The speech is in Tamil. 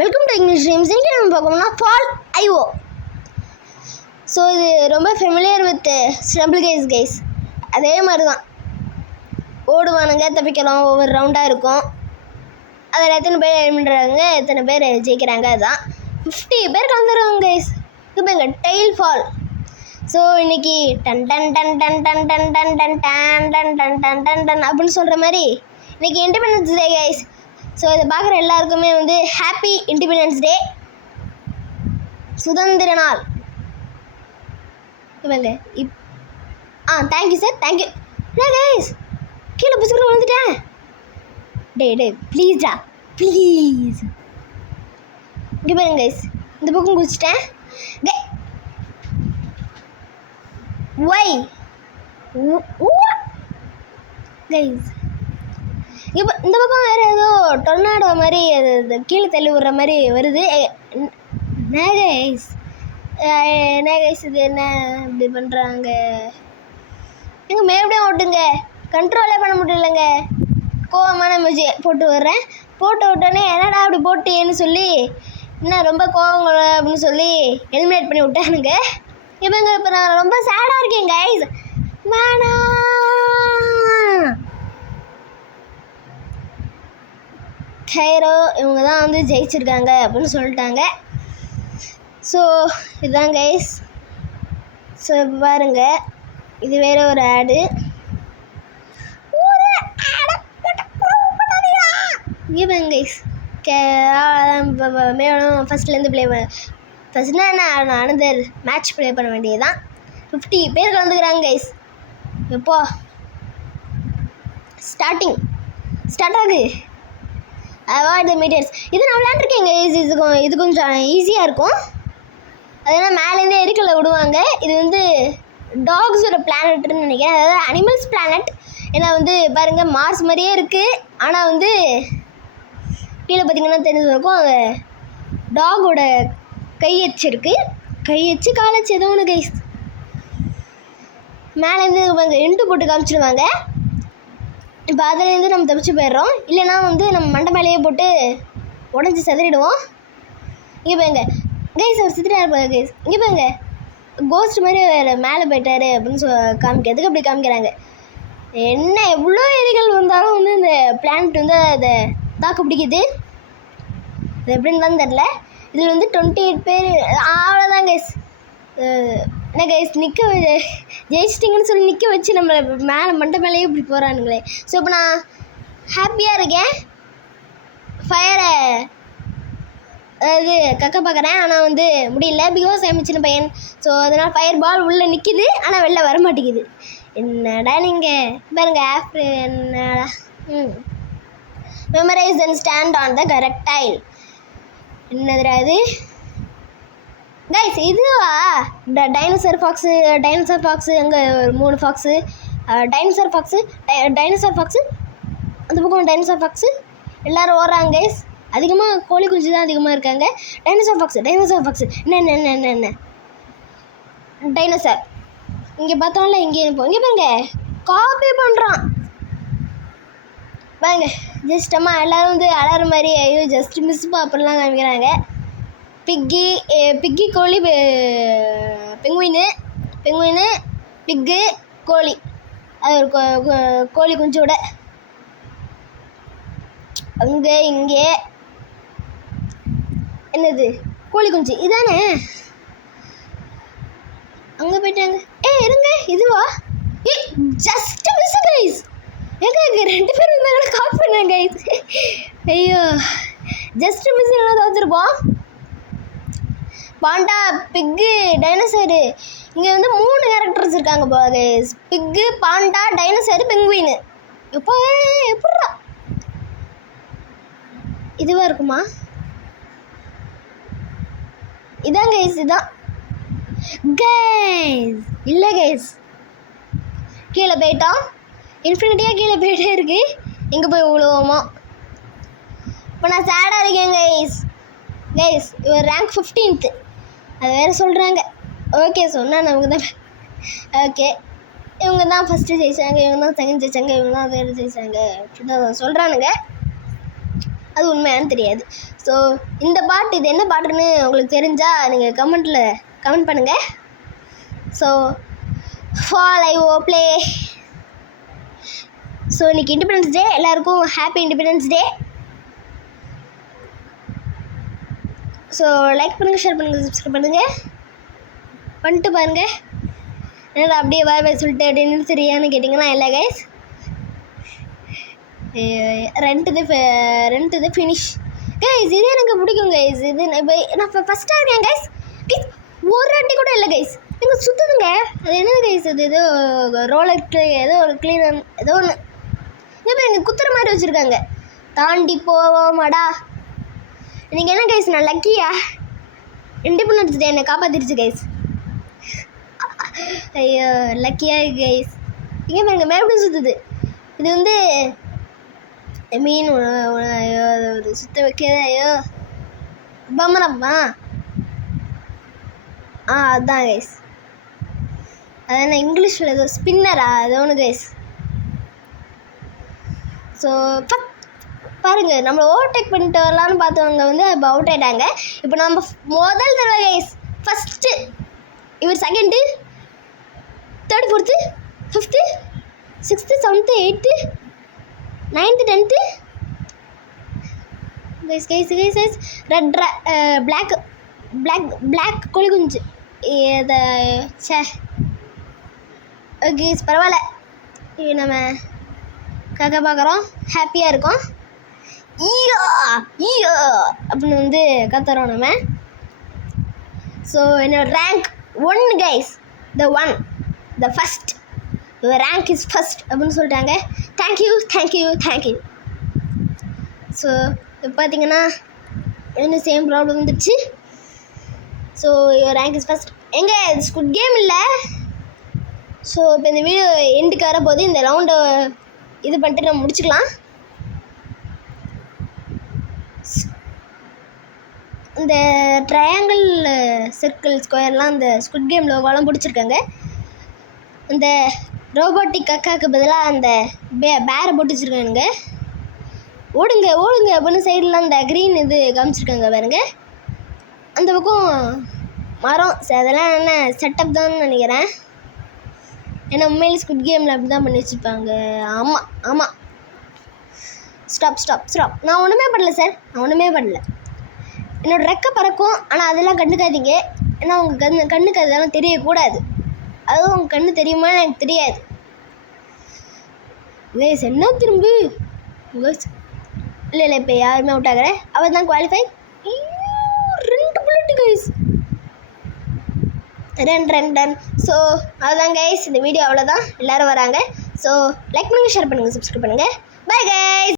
Welcome to English dreams. இன்றைக்கி நம்ம பார்க்கணும்னா ஃபால் ஐஓ. ஸோ இது ரொம்ப ஃபெமிலியர் வித் ஸ்டம்பிள் கைஸ். அதே மாதிரி தான் ஓடுவானுங்க, தப்பிக்கலாம், ஒவ்வொரு ரவுண்டாக இருக்கும். அதில் எத்தனை பேர் எழுமிடுறாங்க, எத்தனை பேர் ஜெயிக்கிறாங்க, அதுதான் 50 பேர் கலந்துருவாங்க கைஸ். இப்போ எங்கள் டெய்ல் ஃபால். ஸோ இன்றைக்கி done done done done done done done done done done done done done done அப்படின்னு சொல்கிற மாதிரி இன்றைக்கி இண்டிபெண்டன்ஸ் டே கைஸ். ஸோ இதை பார்க்குற எல்லாருக்குமே ஹாப்பி இண்டிபெண்டன்ஸ் டே, சுதந்திர நாள். இவங்க தேங்க்யூ சார், தேங்க்யூ. என்ன கைஸ் கீழே புசுக்கு வந்துட்டேன். டே ப்ளீஸ்டா ப்ளீஸ். இங்கே பாருங்க கைஸ், இந்த பக்கம் குதிச்சிட்டேன். ஒய் கைஸ் இப்போ இந்த பக்கம் வேறு ஏதோ டொர்னாடோ மாதிரி அது கீழே தள்ளி விடுற மாதிரி வருது. என்ன கைஸ் இது என்ன இப்படி பண்ணுறாங்க? எங்கள் மறுபடியும் ஓட்டுங்க, கண்ட்ரோலே பண்ண முடியலைங்க. கோவமான மியூசி போட்டு விட்றேன். போட்டு விட்டோன்னே என்னடா அப்படி போட்டேன்னு சொல்லி இன்னும் ரொம்ப கோவம் அப்படின்னு சொல்லி எலிமினேட் பண்ணி விட்டானுங்க. இப்போ நான் ரொம்ப சேடாக இருக்கேன் கைஸ். கைரோ இவங்க தான் ஜெயிச்சிருக்காங்க அப்படின்னு சொல்லிட்டாங்க. ஸோ இதுதான் கைஸ். ஸோ பாருங்க, இது வேற ஒரு ஆடு. இங்கே பாருங்க கைஸ், மேலும் ஃபஸ்ட்லேருந்து ப்ளே பண்ண ஃபஸ்ட்னா என்ன அனதர் மேட்ச் ப்ளே பண்ண வேண்டியது தான். 50 பேர் கலந்துக்கிறாங்க கைஸ். எப்போ ஸ்டார்ட் ஆகுது. Avoid the meters. இது நான் விளையாண்டுருக்கேன் கைஸ். இது கொஞ்சம் ஈஸியாக இருக்கும். அதனால் மேலேருந்தே எரிக்கலை விடுவாங்க. இது டாக்ஸோட பிளானட்னு நினைக்கிறேன், அதாவது அனிமல்ஸ் பிளானட். ஏன்னா பாருங்கள் மார்ஸ் மாதிரியே இருக்குது. ஆனால் கீழே பார்த்திங்கன்னா தெரிஞ்சிருக்கும் அது டாகோட கையச்சு இருக்குது. கையச்சு காலச்சு ஏதோ ஒன்று கைஸ். மேலேருந்து இன்ட்டு போட்டு காமிச்சிடுவாங்க. இப்போ அதுலேருந்து நம்ம தப்பிச்சு போயிடுறோம். இல்லைனா நம்ம மண்டை மேலேயே போட்டு உடஞ்சி செதறிடுவோம். இங்கே பாருங்க கைஸ், அவர் சித்திரா இருப்பாங்க கைஸ். இங்கே பாருங்க கோஸ்ட் மாதிரி மேலே போயிட்டாரு அப்படின்னு காமிக்கிறதுக்கு அப்படி காமிக்கிறாங்க. என்ன எவ்வளோ எரிகள் வந்தாலும் இந்த பிளானட் அதை தாக்கு பிடிக்குது. அது எப்படின்னு தான் தெரில. இதில் 28 பேர் அவ்வளோதான் கைஸ். என்ன கைஸ் ஜெயிச்சிட்டிங்கன்னு சொல்லி நிற்க வச்சு நம்மளை மண்டை மேலேயே இப்படி போகிறானுங்களே. ஸோ இப்போ நான் ஹாப்பியாக இருக்கேன். ஃபயரை அதாவது கக்க பார்க்குறேன், ஆனால் முடியல. பிகாஸ் ஐம் சின்ன பையன். ஸோ அதனால் ஃபயர் பால் உள்ளே நிற்கிது, ஆனால் வெளில வர மாட்டேங்குது. என்னடா நீங்கள் பாருங்க என்னடா memorise and stand on the correct tile. என்னதுடா இது கைஸ்? இதுவா டைனோசர் ஃபாக்ஸு அங்கே ஒரு 3 ஃபாக்ஸு, டைனோசர் ஃபாக்ஸு அந்த பக்கம் டைனோசர் ஃபாக்ஸு எல்லோரும் ஓடுறாங்க கைஸ். அதிகமாக கோழி குஞ்சு தான் அதிகமாக இருக்காங்க. டைனோசர் ஃபாக்ஸு என்ன டைனோசர் இங்கே பார்த்தோம்ல, இங்கே பாருங்க காப்பி பண்ணுறான் பாருங்க. ஜஸ்ட் அம்மா எல்லோரும் அலற மாதிரி ஐயோ ஜஸ்ட் மிஸ்ப்பா அப்படிலாம் காமிக்கிறாங்க. பிக்கி கோழி, பெங்குயினு பிக்கு கோழி, அது ஒரு கோழி குஞ்சோட அங்கே இங்கே என்னது கோழி குஞ்சு இதானே. அங்கே போயிட்டாங்க. இருங்க இதுவா? Just miss guys. எங்க 2 பேர் இருந்தாங்க கால் பண்ணாங்க கைஸ். ஐயோ ஜஸ்ட் மிஸ் எல்லாம் தோத்துருப்போம். பாண்டா, பிக்கு, டைனோசரு. இங்கே 3 கேரக்டர்ஸ் இருக்காங்க போல கைஸ். பிக்கு, பாண்டா, டைனோசரு, பெங்குயின். எப்போ எப்படா இதுவாக இருக்குமா? இதான் கைஸ், இதான் கைஸ். இல்லை கைஸ், கீழே போயிட்டோம். இன்ஃபினிட்டியாக கீழே போயிட்டே இருக்கு. எங்கே போய் விழுவோமோ? இப்போ நான் சேடாக இருக்கேன் கைஸ். இவர் ரேங்க் 15th அது வேறு சொல்கிறாங்க. ஓகே சொன்னால் நமக்கு தான் ஓகே. இவங்க தான் ஃபஸ்ட்டு ஜெயிச்சாங்க, இவங்க தான் செகண்ட் ஜெயிச்சாங்க, இவங்க தான் தேர்ட் ஜெயிச்சாங்க அப்படின்னு சொல்கிறானுங்க. அது உண்மையானு தெரியாது. ஸோ இந்த பாட்டு இது என்ன பாட்டுன்னு உங்களுக்கு தெரிஞ்சால் நீங்கள் கமெண்ட் பண்ணுங்கள். ஸோ ஃபால் ஐ ஓ ப்ளே. ஸோ இன்றைக்கி இண்டிபெண்டன்ஸ் டே, எல்லாருக்கும் happy independence day. So like பண்ணுங்கள், ஷேர் பண்ணுங்கள், சப்ஸ்கிரைப் பண்ணுங்கள். பண்ணிட்டு பாருங்கள். என்னடா அப்படியே பாய் சொல்லிட்டு அப்படின்னு தெரியான்னு கேட்டிங்கன்னா இல்லை கைஸ், ரெண்ட் இது ஃபினிஷ் கைஸ். இது எனக்கு பிடிக்கும் கைஸ். இது இப்போ நான் ஃபஸ்ட்டாக இருக்கேன் கைஸ். ஒரு அட்டி கூட இல்லை கைஸ், நீங்கள் சுற்றுதுங்க. அது என்னது கைஸ், அது ஏதோ ரோலர் ஏதோ ஒரு க்ளீனர் ஏதோ ஒன்று இப்போ எனக்கு குத்துற மாதிரி வச்சுருக்காங்க. தாண்டி போவோமாடா. நீங்கள் என்ன கைஸ், நான் லக்கியா? இண்டிபெண்டன்ஸ் டே என்னை காப்பாற்றிடுச்சு கைஸ். ஐயோ லக்கியாக இருக்கு கைஸ். இங்கே பாருங்க மறுபடியும் சுற்றுது. இது வந்து மீன் ஒரு சுத்த வைக்கிறது. ஐயோ பம்மரம்மா. அதுதான் கைஸ். அது என்ன இங்கிலீஷில் ஏதோ ஸ்பின்னரா ஏதோ ஒன்று கைஸ். ஸோ பாருங்கள், நம்மளை ஓவர்டேக் பண்ணிட்டு வரலான்னு பார்த்தவங்க வந்து இப்போ அவுட் ஆகிட்டாங்க. இப்போ நம்ம முதல் தடவை கைஸ், ஃபஸ்ட்டு இவர் second, third, fourth, fifth, sixth, seventh, eighth, 9th 10th guys. Red black கோழி குஞ்சு இதை கைஸ். பரவாயில்ல, நம்ம காக்கா பார்க்குறோம், ஹாப்பியாக இருக்கோம். ஈயோ ஈயோ அப்படின்னு வந்து கத்துறோம் நம்ம. ஸோ என்னோட rank 1 guys. the first, your rank is first அப்படின்னு சொல்லிட்டாங்க. தேங்க்யூ. ஸோ இப்போ பார்த்தீங்கன்னா இன்னும் சேம் ப்ராப்ளம் வந்துடுச்சு. So your rank is first. எங்கே ஸ்குட் கேம் இல்லை. ஸோ இப்போ இந்த வீடியோ எண்டுக்கு வரப்போது, இந்த ரவுண்டை இது பண்ணிட்டு நம்ம முடிச்சுக்கலாம். இந்த ட்ரையாங்கிள், சர்க்கிள், ஸ்கொயர்லாம் இந்த ஸ்குட் கேம் லோகோலாம் பிடிச்சிருக்காங்க. இந்த ரோபோட்டிக் அக்காவுக்கு பதிலாக அந்த பேரை போட்டு வச்சுருக்கானுங்க. ஓடுங்க அப்படின்னு சைடெலாம் அந்த க்ரீன் இது காமிச்சிருக்காங்க பாருங்க. அந்த பக்கம் மரம். அதெல்லாம் என்ன செட்டப் தான் நினைக்கிறேன். ஏன்னா உண்மையிலே ஸ்குட் கேமில் அப்படி தான் பண்ணி வச்சுருப்பாங்க. ஆமாம். ஸ்டாப். நான் ஒன்றுமே பண்ணல சார், என்னோடய ரெக்கை பறக்கும். ஆனால் அதெல்லாம் கண்டுக்காதீங்க. ஏன்னா உங்கள் கண்ணுக்கு அதெல்லாம் தெரியக்கூடாது. அதுவும் உங்கள் கண்ணு தெரியுமா எனக்கு தெரியாது கைஸ். என்ன திரும்பி இல்லை இப்போ யாருமே அவுட் ஆகிற. அவர் தான் qualify. 2 bullet guys. Run. So அதுதான் கைஸ், இந்த வீடியோ அவ்வளோதான். எல்லோரும் வராங்க. ஸோ லைக் பண்ணுங்கள், ஷேர் பண்ணுங்கள், சப்ஸ்கிரைப் பண்ணுங்கள். Bye guys.